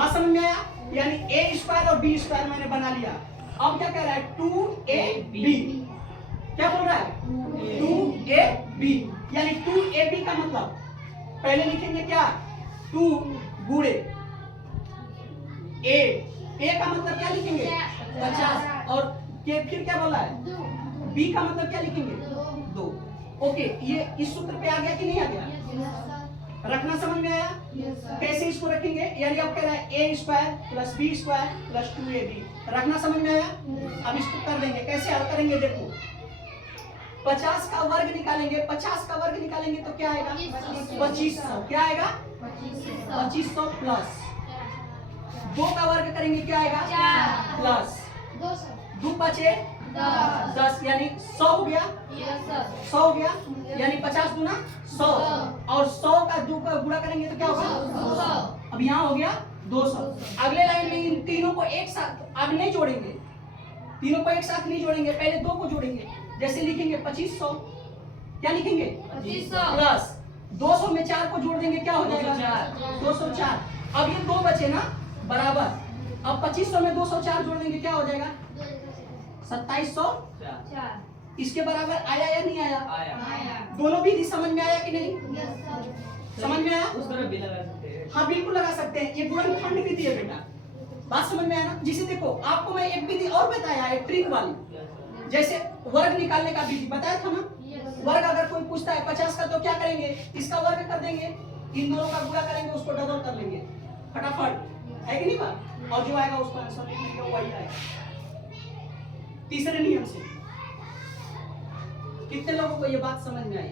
बात समझ में आया? यानी ए स्क्वायर और बी स्क्वायर मैंने बना लिया। अब क्या कह रहा है? 2ab, क्या बोल रहा है? 2ab, यानी 2ab का मतलब पहले लिखेंगे क्या? 2 गुणे ए का मतलब क्या लिखेंगे? 50, और के फिर क्या बोला है? बी का मतलब क्या लिखेंगे? 2। ओके, ये इस सूत्र पे आ गया कि नहीं आ गया? रखना समझ में आया? कैसे इसको रखेंगे? यानी अब कह रहा है A square plus B square plus 2ab, रखना समझ में आया? अब इसको कर देंगे, कैसे हल करेंगे? देखो, 50 का वर्ग निकालेंगे, 50 का वर्ग निकालेंगे तो क्या आएगा? 2500। क्या आएगा? 2500 प्लस 2 का वर्ग करेंगे क्या आएगा? प्लस 2 बचे 10, यानी 100 हो गया। 100 हो गया, यानी 50 दूना 100, और 100 का 2 का गुणा करेंगे तो क्या होगा? अब यहाँ हो गया 200। अगले लाइन में इन तीनों को एक साथ अब नहीं जोड़ेंगे, तीनों को एक साथ नहीं जोड़ेंगे, पहले 2 को जोड़ेंगे। जैसे लिखेंगे 2500, क्या लिखेंगे? 2500 प्लस 200 में 4 को जोड़ देंगे, क्या हो जाएगा? 204। अब ये 2 बचे ना बराबर, अब 2500 में 204 जोड़ देंगे, क्या हो जाएगा? 2704। इसके बराबर आया या नहीं आया? आया। दोनों विधि समझ में आया कि नहीं? समझ में आया? उस तरफ भी लगा सकते हैं। हाँ बिल्कुल लगा सकते हैं, ये गुणनखंड विधि है बेटा। बात समझ में आया ना? जिसे देखो आपको मैं एक विधि और बताया है, ट्रिक वाली। जैसे वर्ग निकालने का विधि बताया था ना। वर्ग अगर कोई पूछता है 50 का तो क्या करेंगे? इसका वर्ग कर देंगे, इन दोनों का गुणा करेंगे, उसको डबल कर लेंगे फटाफट, है कि नहीं बात? और जो आएगा उसको आंसर लिखेंगे, वही आएगा। तीसरे नियम से कितने लोगों को ये बात समझ में आई?